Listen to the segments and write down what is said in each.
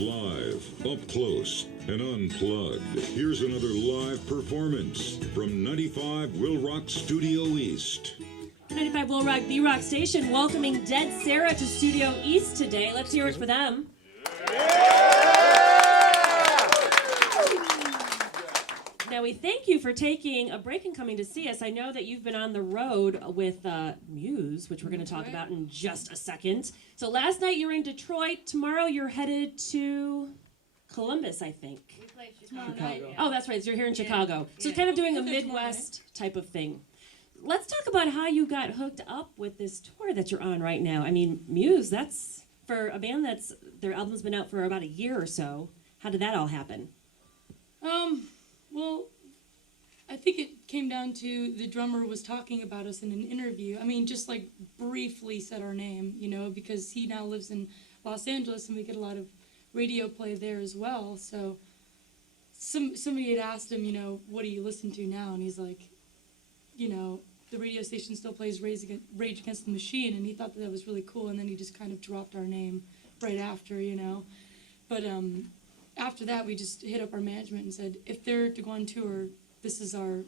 Live, up close, and unplugged. Here's another live performance from 95 WIIL Rock Studio East. 95 WIIL Rock, the rock station, welcoming Dead Sara to Studio East today. Let's hear it for them. Now, we thank you for taking a break and coming to see us. I know that you've been on the road with Muse, which we're going to talk about in just a second. So last night you were in Detroit. Tomorrow you're headed to Columbus, I think. We play Chicago. Oh, that's right. So you're here in Chicago. So Yeah. kind of doing a Midwest type of thing. Let's talk about how you got hooked up with this tour that you're on right now. I mean, Muse, that's for a band that's, their album's been out for about a year or so. How did that all happen? Well, I think it came down to the drummer was talking about us in an interview. I mean, just like briefly said our name, you know, because he now lives in Los Angeles and we get a lot of radio play there as well. So somebody had asked him, you know, what do you listen to now? And he's like, you know, the radio station still plays Rage Against the Machine, and he thought that was really cool, and then he just kind of dropped our name right after, you know. But after that, we just hit up our management and said, if they're to go on tour, this is our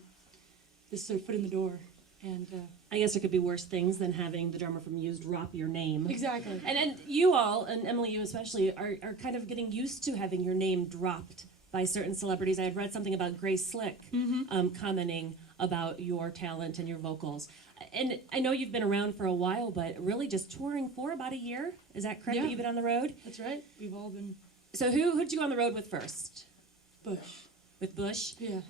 foot in the door. And I guess there could be worse things than having the drummer from Muse drop your name. exactly. And you all, and Emily, you especially, are kind of getting used to having your name dropped by certain celebrities. I had read something about Grace Slick commenting about your talent and your vocals. And I know you've been around for a while, but really just touring for about a year. Is that correct, Yeah. that you've been on the road? That's right. We've all been So who'd you go on the road with first? Bush. With Bush? Yeah.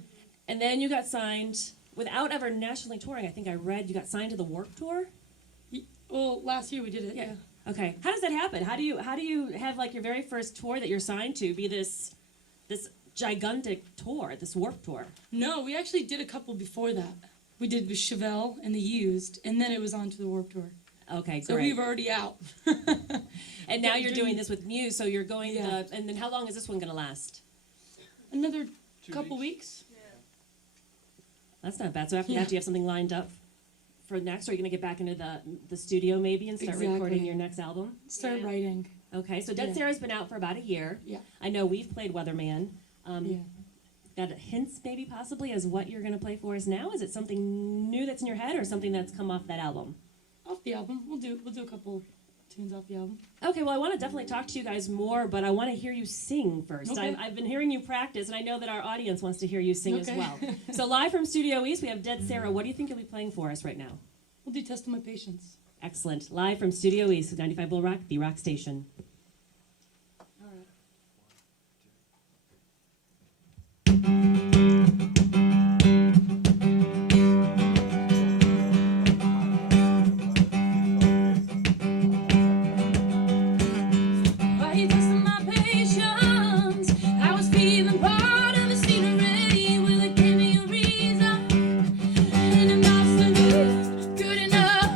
And then you got signed, without ever nationally touring, I think I read, you got signed to the Warped Tour? Well, last year we did it. Yeah. Okay. How does that happen? How do you have like your very first tour that you're signed to be this gigantic tour, this Warped Tour? No, we actually did a couple before that. We did with Chevelle and The Used, and then it was on to the Warped Tour. Okay, great. So we were already out. And now you're doing this with Muse, so you're going Yeah. and then how long is this one going to last? Another couple weeks. That's not bad. So after that, do you have something lined up for next? Or are you going to get back into the studio maybe and start recording Exactly. your next album? Start writing. Okay, so Dead Yeah. Sara's been out for about a year. Yeah. I know we've played Weatherman. Yeah. Got hints maybe possibly as what you're going to play for us now? Is it something new that's in your head or something that's come off that album? Off the album. We'll do a couple tunes off the album. Okay, well, I want to definitely talk to you guys more, but I want to hear you sing first. Okay. I've been hearing you practice, and I know that our audience wants to hear you sing as Okay. well. So live from Studio East, we have Dead Sara. What do you think you'll be playing for us right now? We'll do Test of My Patience. Excellent. Live from Studio East with 95 WIIL Rock, the rock station. All right. Why you testing my patience? I was feeling part of the scene already. Will it give me a reason? And I'm not so good enough.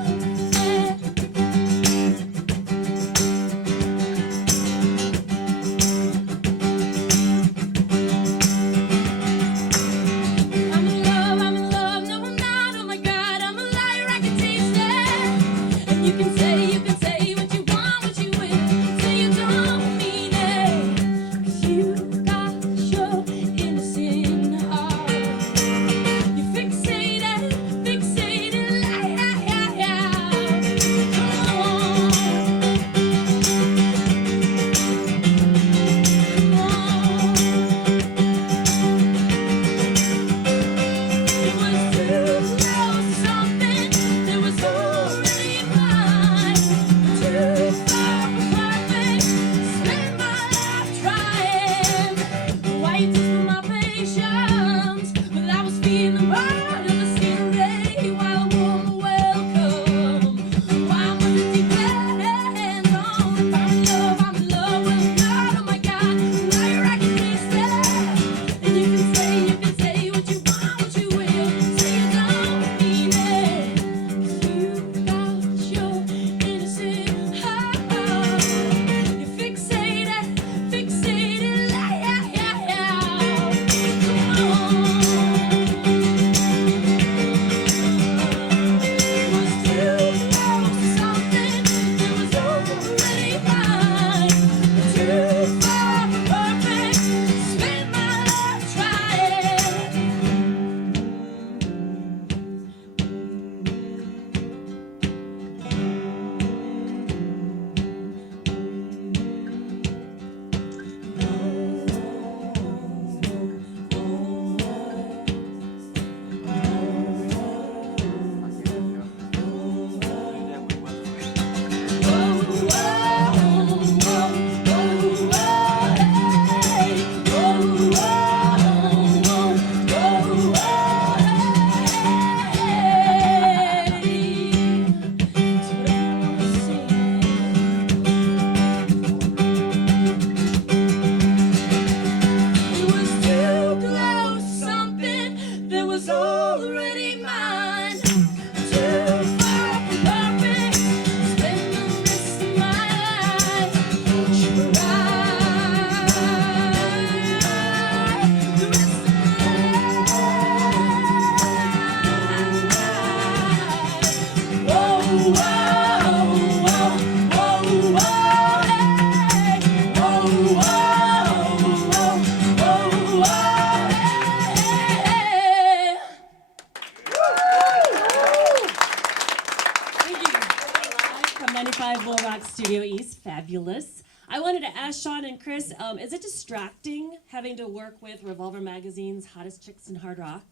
fabulous. I wanted to ask Sean and Chris, is it distracting having to work with Revolver Magazine's hottest chicks in hard rock?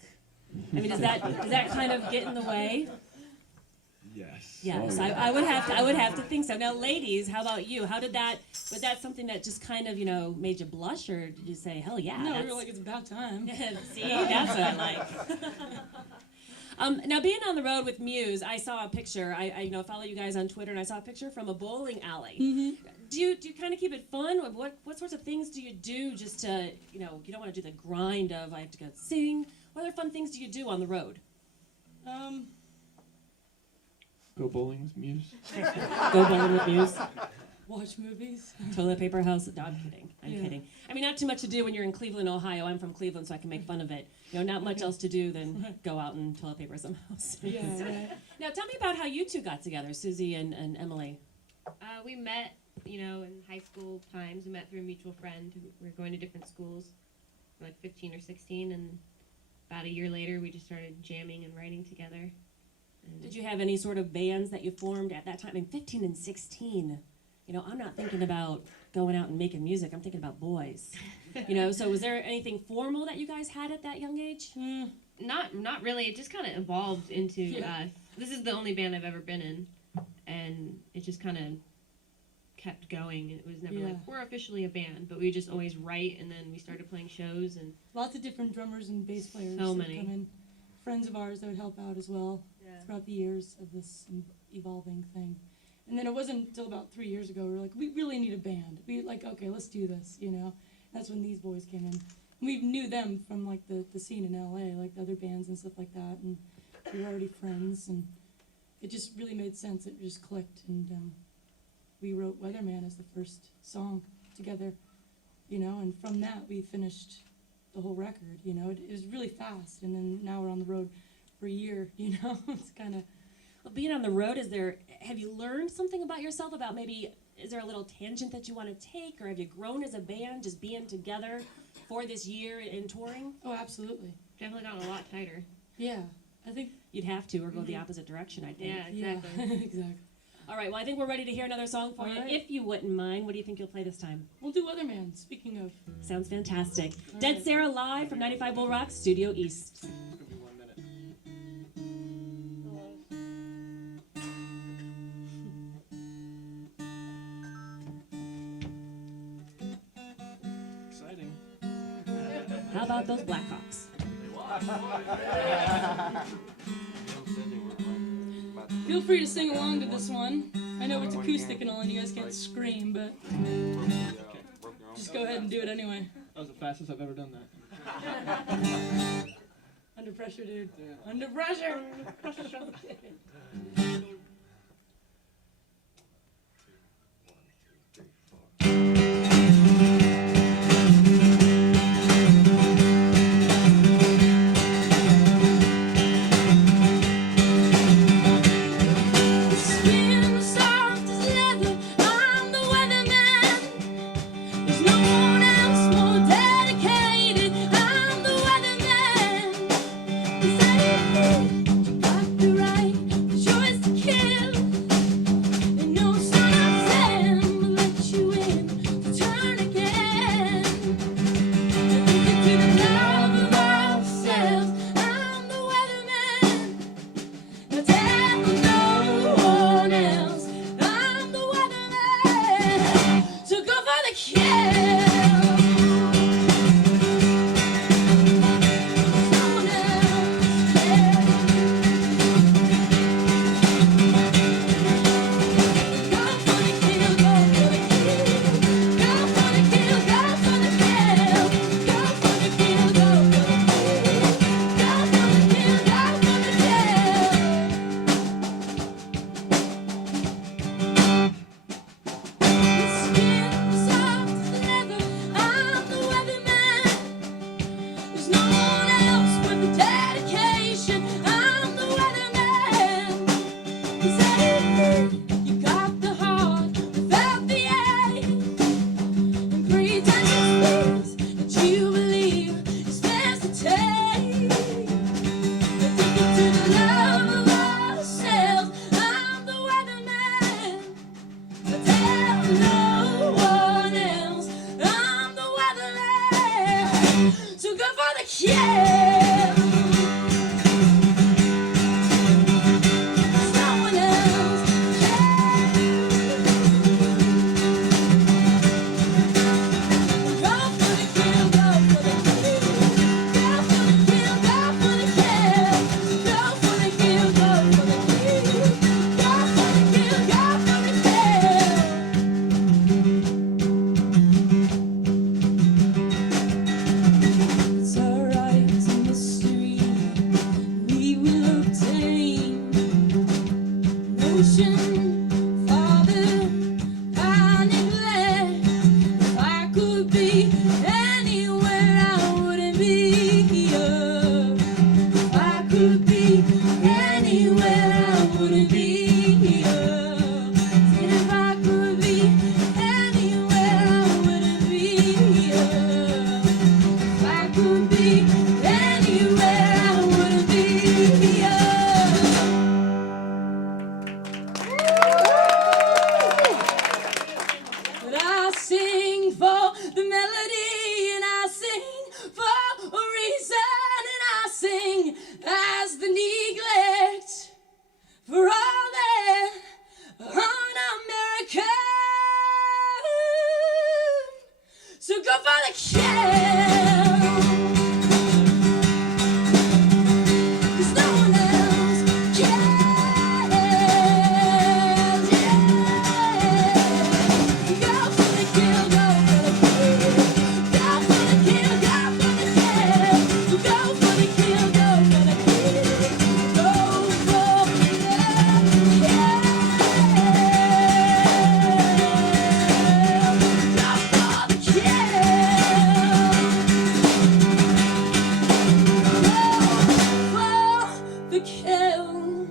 I mean, does that kind of get in the way? Yes. Yes, Oh, yeah. I would have to think so. Now, ladies, how about you? How did that? Was that something that just kind of made you blush, or did you say, hell yeah? No, we were like, it's about time. See, that's what I like. Now, being on the road with Muse, I saw a picture. I follow you guys on Twitter, and I saw a picture from a bowling alley. Mm-hmm. Do you kind of keep it fun? What sorts of things do you do just to you don't want to do the grind of I have to go sing? What other fun things do you do on the road? Go bowling with Muse. Go bowling with Muse. Watch movies. Toilet paper house. No, I'm kidding. I'm Yeah. kidding. I mean, not too much to do when you're in Cleveland, Ohio. I'm from Cleveland, so I can make fun of it. Not much else to do than go out and toilet paper some houses. Yeah, right. Now, tell me about how you two got together, Susie and Emily. We met, in high school times. We met through a mutual friend. We were going to different schools. We were like 15 or 16, and about a year later, we just started jamming and writing together. And Did you have any sort of bands that you formed at that time? I mean, 15 and 16. I'm not thinking about going out and making music. I'm thinking about boys. So was there anything formal that you guys had at that young age? Not really. It just kind of evolved into. Yeah. This is the only band I've ever been in, and it just kind of kept going. It was never Yeah. like we're officially a band, but we just always write, and then we started playing shows, and Lots of different drummers and bass players So that many. come in. Friends of ours that would help out as well throughout the years of this evolving thing. And then it wasn't until about 3 years ago we were like, we really need a band. Okay, let's do this, That's when these boys came in. We knew them from like the scene in LA, like the other bands and stuff like that, and we were already friends, and it just really made sense. It just clicked, and we wrote Weatherman as the first song together, and from that we finished the whole record, it was really fast, and then now we're on the road for a year, it's kind of. Well, being on the road, have you learned something about yourself about is there a little tangent that you want to take, or have you grown as a band just being together for this year in touring? Oh, absolutely. definitely gotten a lot tighter. Yeah, I think. You'd have to, or go the opposite direction, I think. Yeah, exactly. Yeah, exactly. All right, well, I think we're ready to hear another song for All you. right. If you wouldn't mind, what do you think you'll play this time? We'll do Weatherman, speaking of. Sounds fantastic. All Dead right. Sara live from 95 WIIL Rock, Studio East. It's gonna be 1 minute. Exciting. How about those Blackhawks? Feel free to sing along to this one. I know it's acoustic and all, and you guys can't scream, but just go ahead and do it anyway. That was the fastest I've ever done that. Under pressure, dude. Yeah. Under pressure. Skin soft as leather, I'm the weatherman. There's no one else more dedicated. I'm the weatherman. Is anything got the right? The choice to kill. And no son of Sam will let you in to turn again. Addicted to the love of ourselves. I'm the weatherman. The devil, no one else. I'm the weatherman. So go for the kill. No one else. Go for the kill. Go for the kill. Go for the kill. Go for the kill. Go for the kill. Go for the kill. Go for the kill. Go for the kill. Skin soft as leather, kill. Someone else go for the kill, go for the kill. Go for the kill, go for the kill. Go for the kill, go for the kill. Go for the kill, go for the kill. It's alright, it's a mystery. We will obtain notion, Father, I neglect. If I could be anywhere, I wouldn't be here. If I could be anywhere, I wouldn't be here. If I could be anywhere, I wouldn't be here. If I could be anywhere, I wouldn't be here. But I sing for the melody, and I sing for a reason, and I sing as the neglect for all that un-American. So go for the kill. 'Cause no one else cares. Yeah. Go for the kill, go for the kill. Go for the kill, go for the kill. Go for the kill, go for the kill. Go for the the kill.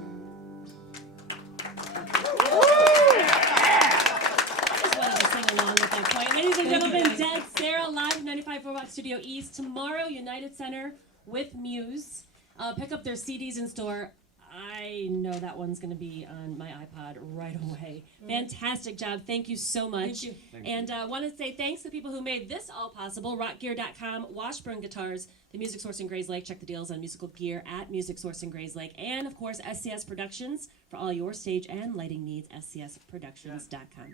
Just wanted to sing along with that point. Ladies and gentlemen, Dead Sara live at 95.1 WIIL Studio East tomorrow, United Center with Muse. Pick up their CDs in store. I know that one's going to be on my iPod right away. Fantastic job. Thank you so much. Thank you. And I want to say thanks to the people who made this all possible. Rockgear.com, Washburn Guitars, the Music Source in Grays Lake. Check the deals on musical gear at Music Source in Grays Lake. And, of course, SCS Productions for all your stage and lighting needs, scsproductions.com.